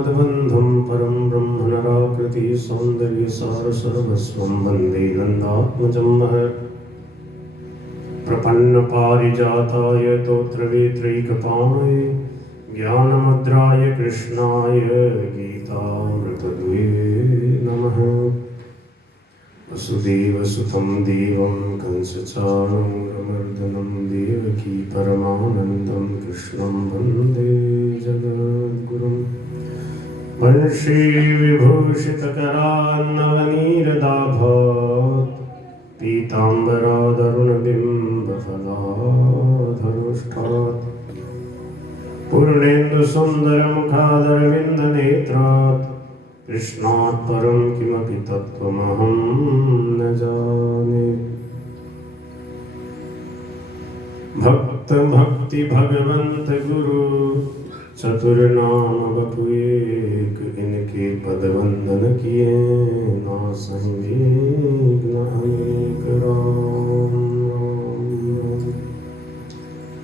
मदबन्धं परं ब्रह्म नराकृति सौन्दर्यसार सर्वस्वं वन्दे नन्दात्मजं महत् प्रपन्नपारिजाताय तोत्रवेत्रैकपाणये ज्ञानमुद्राय कृष्णाय गीतामृतद्वे नमः। वसुदेवसुतं देवं कंसचाणूरमर्दनं देवकी परमानन्दं कृष्णं वन्दे जगद्गुरुं। वंशीविभूषितकरान्नवनीरदाभात् पीताम्बरादरुणबिम्बफलाधरोष्ठात् पूर्णेन्दुसुन्दरमुखादरविन्दनेत्रात् कृष्णात् परं किमपि तत्त्वमहं न जाने। भक्त भक्ति भगवंत गुरु चतुर्नाम बपु एक, इनके पद वंदन किए ना संवेग न अनेक। राम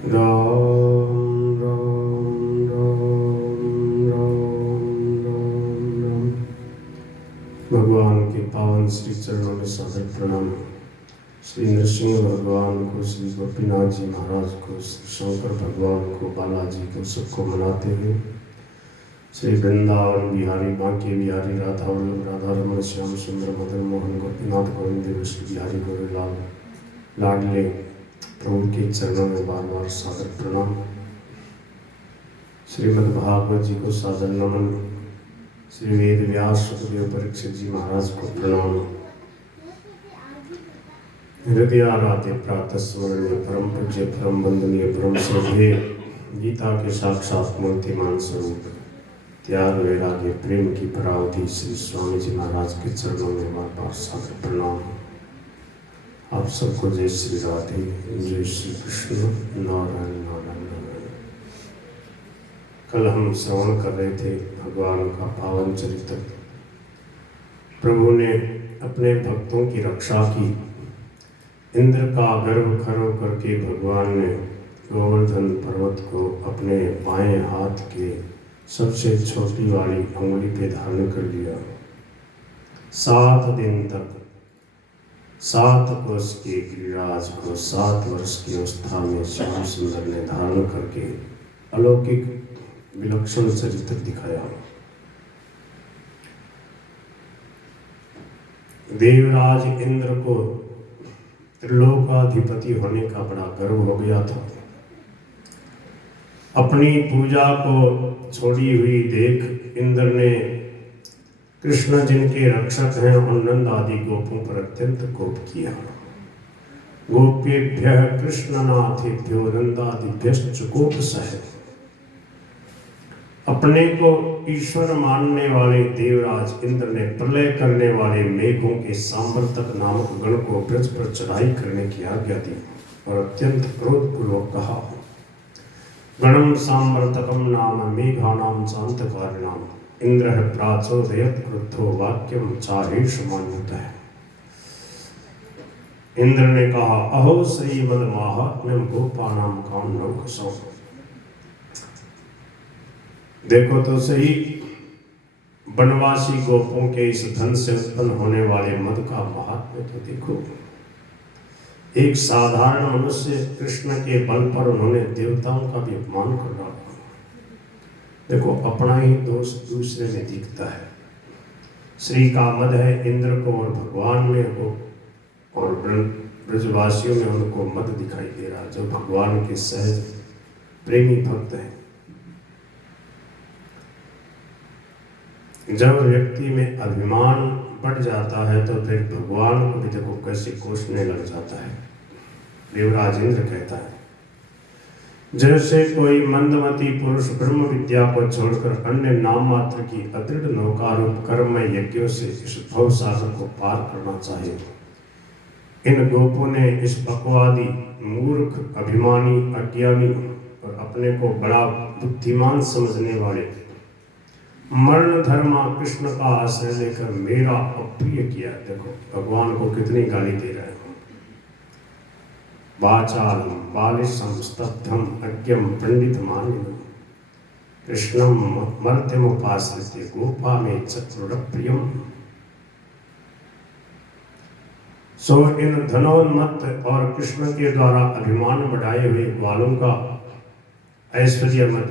राम राम राम राम राम राम। भगवान के पावन श्री चरणों में सादर प्रणाम। श्री नृसिंह भगवान को, श्री गोपीनाथ जी महाराज को, श्री शंकर भगवान को, बालाजी को, सबको मनाते हुए श्री वृंदावन बिहारी, बांके बिहारी, राधा वल्लभ, राधा रमण, श्याम सुंदर, मदन मोहन, गोपीनाथ गोविंद देव, श्री बिहारी गोरेलाल लाडले प्रभु के चरणों में बार बार सादर प्रणाम। श्रीमद् भागवत जी को सादर नमन। श्री वेद व्यास सुखदेव परीक्षित जी महाराज को प्रणाम। हृदयाराध्य प्रातः स्मरणीय परम पूज्य परम वंदनीय परम श्रद्धेय गीता के साक्षात मूर्तिमान स्वरूप त्याग वैराग्य प्रेम की परावधि श्री स्वामी जी महाराज के चरणों में बार बार सादर प्रणाम। आप सबको जय श्री राधे, जय श्री कृष्ण, नारायण नारायण नारायण। कल हम श्रवण कर रहे थे भगवान का पावन चरित्र। प्रभु ने अपने भक्तों की रक्षा की। इंद्र का गर्व खरो करके भगवान ने गोवर्धन पर्वत को अपने बाएं हाथ के सबसे छोटी वाली अंगुली पे धारण कर लिया। 7 दिन तक 7 कोस के गिरिराज को 7 वर्ष की अवस्था में श्याम सुंदर ने धारण करके अलौकिक विलक्षण चरित्र दिखाया। देवराज इंद्र को त्रिलोकाधिपति होने का बड़ा गर्व हो गया था। अपनी पूजा को छोड़ी हुई देख इंद्र ने कृष्ण जिनके रक्षक हैं और नंद आदि गोपों पर अत्यंत कोप किया। गोपेभ्यः कृष्णनाथेभ्यो नंदादिभ्यश्च कोपसः। अपने को ईश्वर मानने वाले देवराज इंद्र ने प्रलय करने वाले मेघों के सांवर्तक नामक गण को ब्रज पर चढ़ाई करने की आज्ञा दी और अत्यंत क्रोधपूर्वक कहा, गणम सांवर्तकम नाम मेघानाम शांतकारिणाम इंद्रः प्राचोदयत् क्रुद्धो वाक्यम चाहेष मान्यतः। इंद्र ने कहा, अहो श्रीमद् माहात्म्यम गोपानाम कामनौकसो। देखो तो सही, वनवासी गोपों के इस धन से उत्पन्न होने वाले मद का महात्म्य तो देखो। एक साधारण मनुष्य कृष्ण के बल पर उन्होंने देवताओं का भी अपमान कर रहा। देखो, अपना ही दोष दूसरे में दिखता है। श्री का मद है इंद्र को और भगवान में को और ब्रजवासियों में उनको मद दिखाई दे रहा, जो भगवान के सहज प्रेमी भक्त है। जब व्यक्ति में अभिमान बढ़ जाता है तो फिर भगवान को भी देखो कैसे कोसने लग जाता है। देवराज इंद्र कहता है, जैसे कोई मंदमती पुरुष ब्रह्म विद्या को छोड़कर अन्य नाम मात्र की अदृढ़ नौकारूप कर्म यज्ञों से इस भव सागर को पार करना चाहे, इन गोपों ने इस बकवादी मूर्ख अभिमानी अज्ञानी और अपने को बड़ा बुद्धिमान समझने वाले मरण धर्मा कृष्ण का आश्रय लेकर मेरा अप्रिय किया। देखो भगवान को कितनी गाली दे रहे हैं। वाचालम बालिशम स्तब्धम अज्ञम पंडित मान्यम, कृष्णम मर्त्यमुपाश्रित्य गोपा में चतुरप्रियम। सो इन धनोन्मत्त और कृष्ण के द्वारा अभिमान बढ़ाए हुए ग्वालों का ऐश्वर्य मत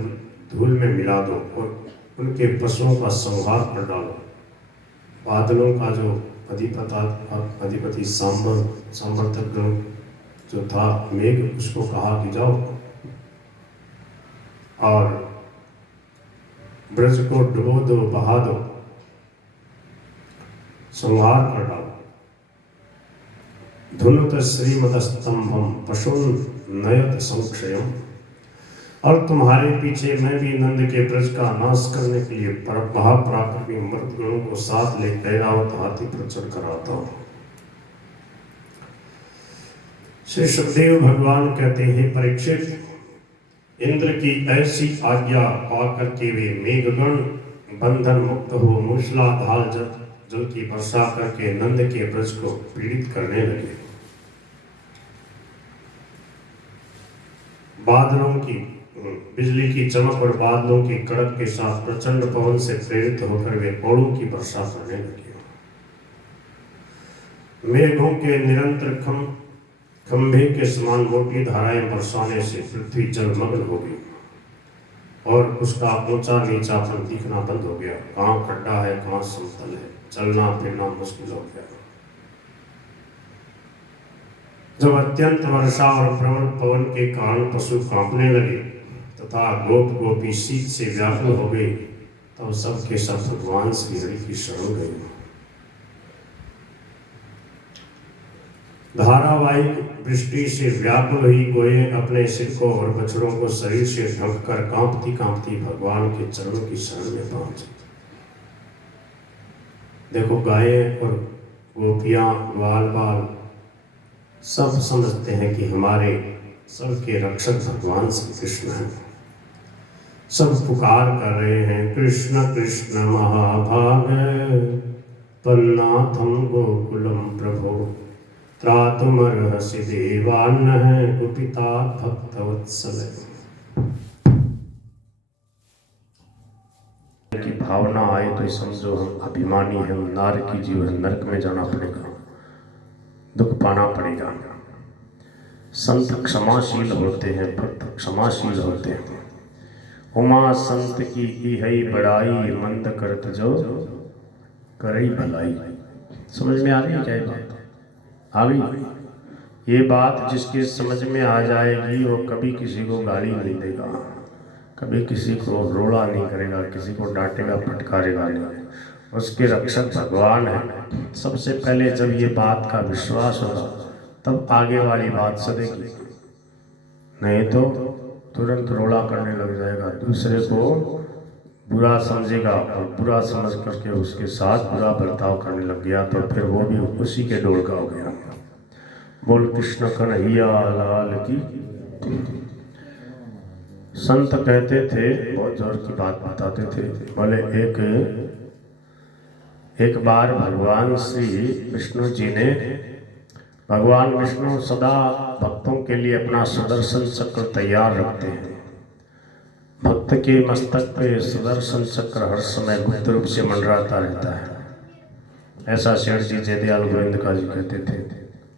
धूल में मिला दो और उनके पशुओं का संहार कर डालो। बादलों का जो अधिपति सांवर्तक जो था मेघ, उसको कहा कि जाओ और ब्रज को डुबो दो, बहा दो, संहार कर डालो। धुनुत श्रीमदस्तंभम पशुन नयत संक्षयम। और तुम्हारे पीछे मैं भी नंद के ब्रज का नाश करने के लिए महापराक्रमी मर्दगणों को साथ ले ऐरावत हाथी पर चढ़ कर आता हूं। श्री सुखदेव भगवान कहते हैं, परीक्षित, इंद्र की ऐसी आज्ञा पाकर के वे मेघगण बंधन मुक्त हो मूसलाधार जल की वर्षा करके नंद के ब्रज को पीड़ित करने लगे। बादलों की बिजली की चमक और बादलों की कड़क के साथ प्रचंड पवन से प्रेरित होकर वे ओलों की वर्षा करने लगे। मेघों के निरंतर खंभे के समान मोटी धाराएं बरसाने से पृथ्वी जलमग्न हो गई और उसका ऊंचा नीचापन दिखना बंद हो गया। कहाँ खड्डा है, कहाँ समतल है, चलना फिरना मुश्किल हो गया। जब अत्यंत वर्षा और प्रबल पवन के कारण पशु कांपने लगे तथा गोप गोपी शीत से व्याकुल हो गए, तब सब के सब भगवान श्री हरि की शरण गए। धारावाहिक वृष्टि से व्याकुल हुई गोएं अपने सिर को और बछड़ों को शरीर से ढककर कांपती कांपती भगवान के चरणों की शरण में पहुंची। देखो, गायें और गोपियां, ग्वाल बाल सब समझते हैं कि हमारे सबके रक्षक भगवान श्री कृष्ण हैं। सब पुकार कर रहे हैं, कृष्ण कृष्ण महाभाग पन्नाथम गोकुलम प्रभो त्रातुमर्हसि देवान्नः कुपिता भक्तवत्सल। की भावना आए तो समझो हम अभिमानी हैं, नार की जीवन नरक में जाना पड़ेगा, दुख पाना पड़ेगा। संत क्षमाशील होते हैं, भक्त क्षमाशील होते हैं। उमा संत की इहई बड़ाई मंद करत जो करई भलाई। समझ में आ रही है क्या बात? आ गई ये बात? जिसकी समझ में आ जाएगी वो कभी किसी को गाली नहीं देगा, कभी किसी को रोड़ा नहीं करेगा, किसी को डांटेगा फटकारेगा नहीं। उसके रक्षक भगवान है। सबसे पहले जब ये बात का विश्वास होगा तब आगे वाली बात सदेगी, नहीं तो तुरंत रोड़ा करने लग जाएगा, दूसरे को बुरा समझेगा और बुरा समझ करके उसके साथ बुरा बर्ताव करने लग गया तो फिर वो भी उसी के डोल का हो गया। बोल कृष्ण कन्हैया लाल की। संत कहते थे, बहुत जोर की बात बताते थे, बोले एक बार भगवान श्री विष्णु जी ने, भगवान विष्णु सदा भक्तों के लिए अपना सुदर्शन चक्र तैयार रखते हैं। भक्त के मस्तक पे सुदर्शन चक्र हर समय गुप्त रूप से मंडराता रहता है। ऐसा शेठ जी जयदयाल गोविंद का जी कहते थे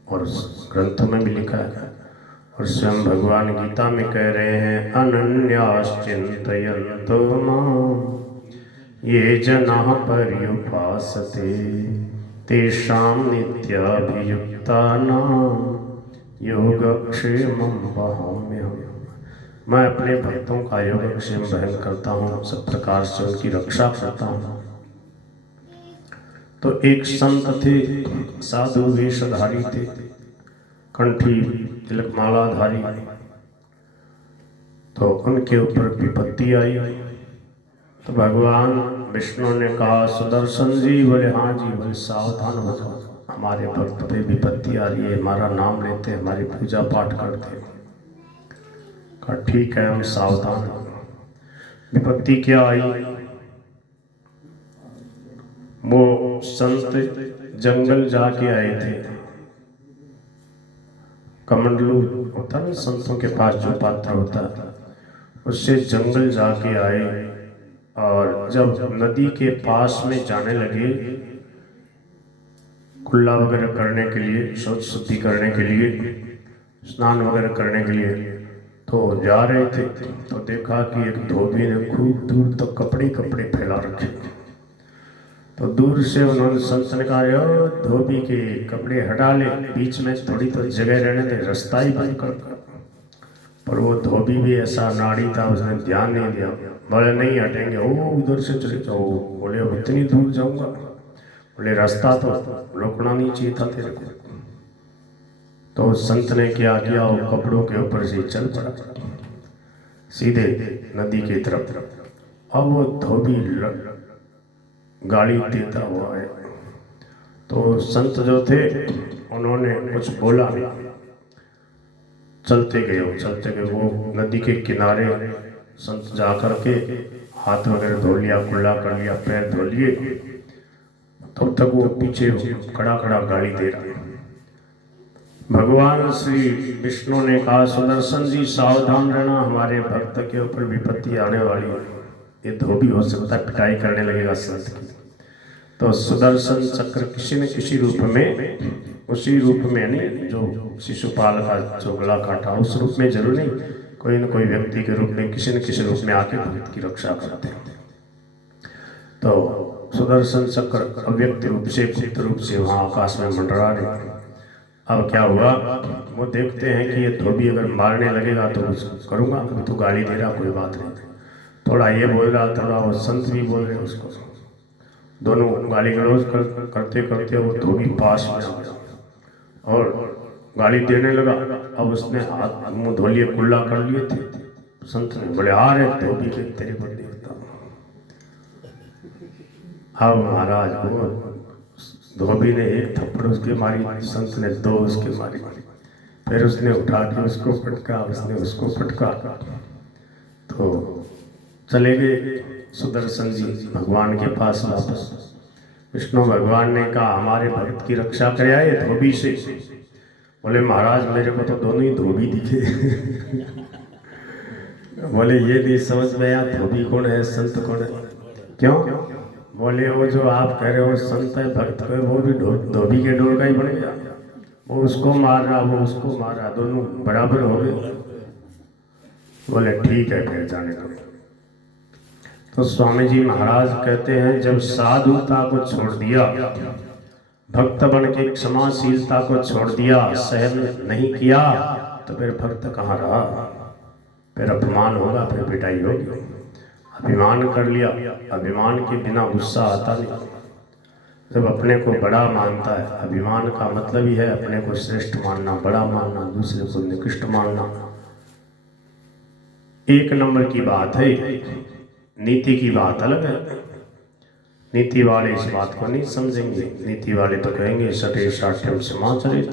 और ग्रंथों में भी लिखा है। और स्वयं भगवान गीता में कह रहे हैं, अनन्याश्चिन्तयन्तो मां ये जनाः पर्युपासते तेषां नित्याभियुक्तानां योगक्षेमं वहाम्यहम्। मैं अपने भक्तों का योगक्षेम वहन करता हूँ, सब प्रकार से उनकी रक्षा करता हूँ। तो एक संत थे, साधु वेशधारी थे, कंठी तिलकमालाधारी। तो उनके ऊपर विपत्ति आई तो भगवान विष्णु ने कहा, सुदर्शन जी। बोले हाँ जी। बोले सावधान हो जाओ, हमारे भक्त पे विपत्ति आ रही है, हमारा नाम लेते, हमारी पूजा पाठ करते। कहा ठीक है, हम सावधान। विपत्ति क्या आई? वो संत जंगल जाके आए थे। कमंडलू होता है संतों के पास जो पात्र होता है, उससे जंगल जाके आए और जब नदी के पास में जाने लगे कुल्ला वगैरह करने के लिए, शौच शुद्धि करने के लिए, स्नान वगैरह करने के लिए, तो जा रहे थे तो देखा कि एक धोबी ने खूब दूर तक कपड़े कपड़े फैला रखे। तो दूर से उन्होंने संत ने कहा, धोबी के कपड़े हटा ले, बीच में थोड़ी तो जगह रहने दे, रास्ता ही बंद कर। पर वो धोबी भी ऐसा नाड़ी था, उसने ध्यान नहीं दिया। बोले नहीं हटेंगे, ओ उधर से चले जाओ। बोले अब इतनी दूर जाऊंगा? बोले रास्ता तो रोकना नहीं चाहिए था तेरे को। तो संत ने क्या किया, वो कपड़ों के ऊपर से चल पड़ा सीधे नदी की तरफ। अब वो धोबी गाड़ी देता हुआ है। तो संत जो थे उन्होंने कुछ बोला नहीं, चलते गए। वो नदी के किनारे संत जा कर के हाथ वगैरह धो लिया, कुल्ला कर लिया, पैर धो लिए। तब तक वो पीछे खड़ा खड़ा गाड़ी दे रहा। भगवान श्री विष्णु ने कहा, सुदर्शन जी सावधान रहना, हमारे भक्त के ऊपर विपत्ति आने वाली है। ये धोबी हो सकता है पिटाई करने लगेगा संत की। तो सुदर्शन चक्र किसी न किसी रूप में, उसी रूप में नहीं जो शिशुपाल का जो गला काटा, उस रूप में जरूर नहीं, कोई न कोई व्यक्ति के रूप में, किसी न किसी रूप में आके भक्त की रक्षा करते हैं। तो सुदर्शन चक्र अव्यक्त रूप से, गुप्त रूप से वहाँ आकाश में मंडरा रहे। अब क्या हुआ, वो देखते हैं कि ये धोबी अगर मारने लगेगा तो करूँगा, अभी तो गाली दे रहा, कोई बात नहीं। थोड़ा ये बोल रहा, थोड़ा वो संत भी बोल रहे उसको, दोनों गाली गलौज करते करते वो धोबी पास में आ गया और गाली देने लगा। अब उसने हाथ मुंह धो लिए, कुल्ला कर लिए थे। संत ने बोले, आ रहे धोबी के तेरे को देखता। अब महाराज वो धोबी ने एक थप्पड़ उसके मारी, संत ने दो उसके मारी। फिर उसने उठा के उसको फटका, उसने उसको फटका। तो चले गए सुदर्शन जी भगवान के पास वापस। विष्णु भगवान ने कहा, हमारे भक्त की रक्षा करे आए धोबी से। बोले महाराज मेरे को तो दोनों ही धोबी दिखे। बोले ये नहीं समझ में आया धोबी कौन है, संत कौन है? क्यों? बोले वो जो आप कह रहे हो संत है, भक्त है, वो भी धोबी के डोर का ही बन गया। वो उसको मार रहा, वो उसको मार रहा, दोनों बराबर हो गए। बोले ठीक है, फिर जाने दो। तो स्वामी जी महाराज कहते हैं, जब साधुता को छोड़ दिया, भक्त बन के क्षमाशीलता को छोड़ दिया, सहन नहीं किया, तो फिर भक्त कहाँ रहा? फिर अपमान होगा, फिर पिटाई होगी। अभिमान कर लिया, अभिमान के बिना गुस्सा आता नहीं। जब अपने को बड़ा मानता है, अभिमान का मतलब ही है अपने को श्रेष्ठ मानना, बड़ा मानना, दूसरे को निकृष्ट मानना। एक नंबर की बात है, नीति की बात अलग है। नीति वाले इस बात को नहीं समझेंगे। नीति वाले तो कहेंगे सटे साठ्यम समाचरित,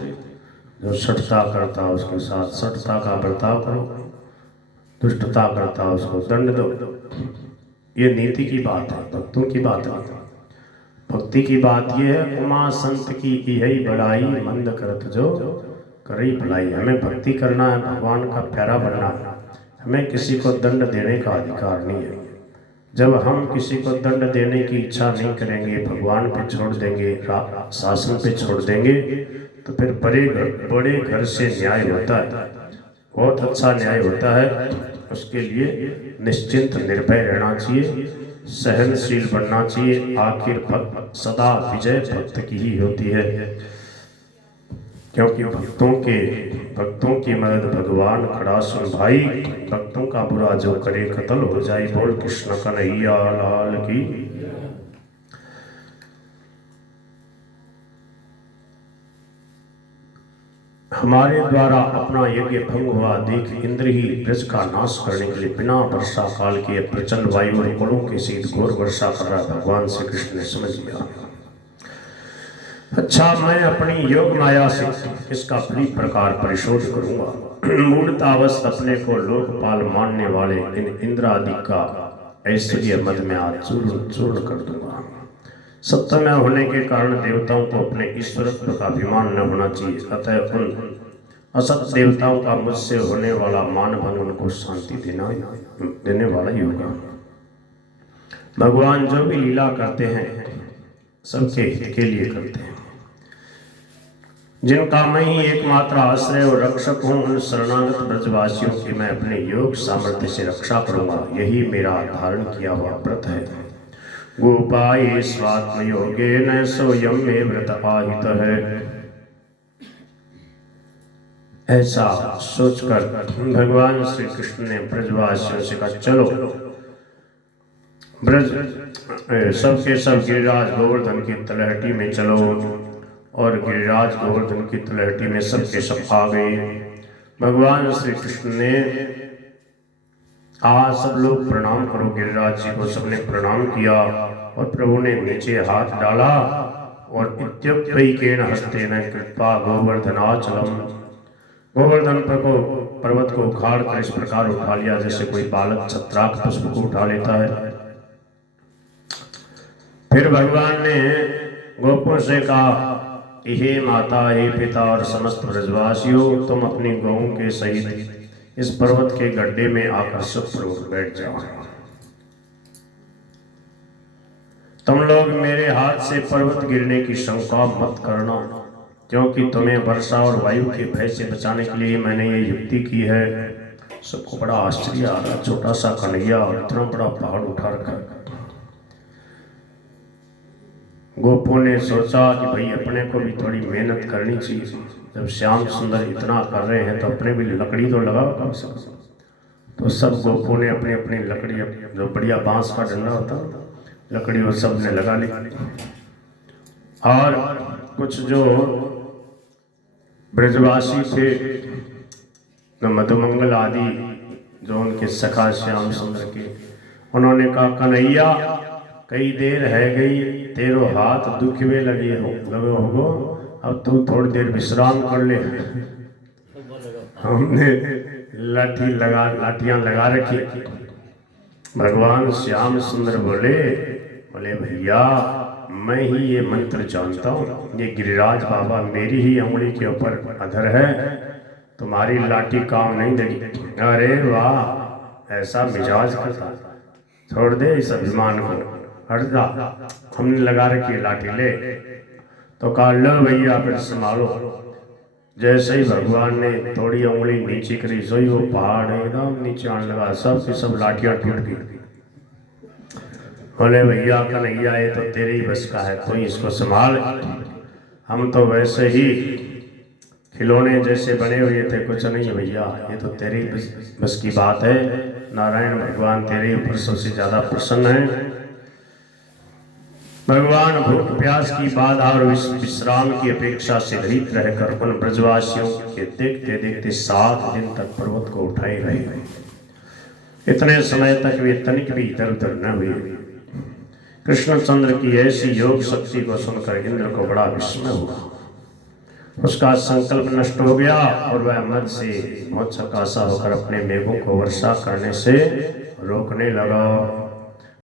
जो सठता करता उसके साथ सठता का बर्ताव करो, दुष्टता करता उसको दंड दो। ये नीति की बात है, भक्तों की बात है। भक्ति की बात यह है, उमा संत की यही बड़ाई, मंद करत जो करई भलाई। हमें भक्ति करना है, भगवान का प्यारा बनना है। हमें किसी को दंड देने का अधिकार नहीं है। जब हम किसी को दंड देने की इच्छा नहीं करेंगे, भगवान पे छोड़ देंगे, शासन पे छोड़ देंगे, तो फिर बड़े घर से न्याय होता है, बहुत अच्छा न्याय होता है। उसके लिए निश्चिंत निर्भय रहना चाहिए, सहनशील बनना चाहिए। आखिर भक्त सदा विजय भक्त की ही होती है, क्योंकि भक्तों की मदद भगवान खड़ा सुन भाई। भक्तों का बुरा जो करे कत्ल हो जाए। बोल कृष्ण कन्हैया लाल की। हमारे द्वारा अपना यज्ञ भंग हुआ देख इंद्र ही ब्रज का नाश करने के लिए बिना वर्षा काल के प्रचंड वायु और कुलों के शीत घोर वर्षा कर रहा। भगवान श्री कृष्ण ने समझ लिया, अच्छा मैं अपनी योग माया से इसका पूरी प्रकार परिशोध करूंगा। मूर्तावस्थ अपने को लोकपाल मानने वाले इन इंद्र आदि का ऐश्वर्य मद में आज चूर्ण कर दूंगा। सत्य में होने के कारण देवताओं को अपने ईश्वरत्व का अभिमान न होना चाहिए। अतः उन असत देवताओं का मुझसे होने वाला मान भंग उनको शांति देने वाला ही होगा। भगवान जो भी लीला करते हैं सबके हित के लिए करते हैं। जिनका मैं ही एकमात्र आश्रय और रक्षक हूँ, उन शरणागत ब्रजवासियों की मैं अपने योग सामर्थ्य से रक्षा करूंगा। यही मेरा धारण किया हुआ व्रत है। गोपाये स्वात्म योगे न सोयम में व्रत आहित है। ऐसा सोचकर भगवान श्री कृष्ण ने ब्रजवासियों से कहा, चलो ब्रज सबके सब गिरिराज गोवर्धन की तलहटी में चलो। और गिरिराज गोवर्धन की तलहटी में सबके सब आ गए। भगवान श्री कृष्ण ने आज सब लोग प्रणाम करो गिरिराज जी को। सबने प्रणाम किया और प्रभु ने नीचे हाथ डाला और इत्युक्तैकेन हस्तेन कृत्वा गोवर्धनाचलम, गोवर्धन पर्वत को उखाड़ कर इस प्रकार उठा लिया जैसे कोई बालक छत्राक पुष्प को उठा लेता है। फिर भगवान ने गोपों से कहा, हे माता, हे पिता और समस्त ब्रजवासियों, तुम अपनी गौओं के सहित इस पर्वत के गड्ढे में आकर सुखपूर्वक बैठ जाओ। तुम लोग मेरे हाथ से पर्वत गिरने की शंका मत करना, क्योंकि तुम्हें वर्षा और वायु के भय से बचाने के लिए मैंने ये युक्ति की है। सबको बड़ा आश्चर्य आ रहा, छोटा सा कन्हैया और इतना बड़ा पहाड़ उठा रखा। गोपों ने सोचा कि भाई अपने को भी थोड़ी मेहनत करनी चाहिए। जब श्याम सुंदर इतना कर रहे हैं तो अपने भी लकड़ी तो लगाओ कम से कम। तो सब गोपों ने अपनी अपनी लकड़ी, जो बढ़िया बांस का डंडा होता लकड़ी, वो सब ने लगा ली। और कुछ जो ब्रजवासी थे, मधुमंगल आदि जो उनके सखा श्याम सुंदर के, उन्होंने कहा, कन्हैया कई देर है गई, तेरो हाथ दुखवे लगे होगो, अब तू थोड़ी देर विश्राम कर ले। हमने लाठियां लगा रखी। भगवान श्याम सुंदर बोले भैया, मैं ही ये मंत्र जानता हूँ। ये गिरिराज बाबा मेरी ही उंगली के ऊपर अधर है, तुम्हारी लाठी काम नहीं देगी। अरे वाह, ऐसा मिजाज करता, छोड़ दे इस अभिमान को, हट जा, हमने लगा रखी लाठी, ले। तो कहा, लो भैया फिर संभालो। जैसे ही भगवान ने थोड़ी उंगली नीचे करी, सोई वो पहाड़ एकदम नीचे आने लगा, सब की सब लाठियां टूट गई। बोले भैया कन्हैया, ये तो तेरे ही बस का है, तो इसको संभाल। हम तो वैसे ही खिलौने जैसे बने हुए थे, कुछ नहीं भैया, ये तो तेरी बस की बात है। नारायण भगवान तेरे ऊपर सबसे ज्यादा प्रसन्न है। भगवान भूख प्यास की बाधा और विश्राम की अपेक्षा से रहित रहकर उन ब्रजवासियों के देखते देखते 7 दिन तक पर्वत को उठाए रहे। इतने समय तक वे तनिक भी इधर उधर न हुए। कृष्णचंद्र की ऐसी योग शक्ति को सुनकर इंद्र को बड़ा विस्मय हुआ। उसका संकल्प नष्ट हो गया और वह मद से मोक्षकासा होकर अपने मेघों को वर्षा करने से रोकने लगा।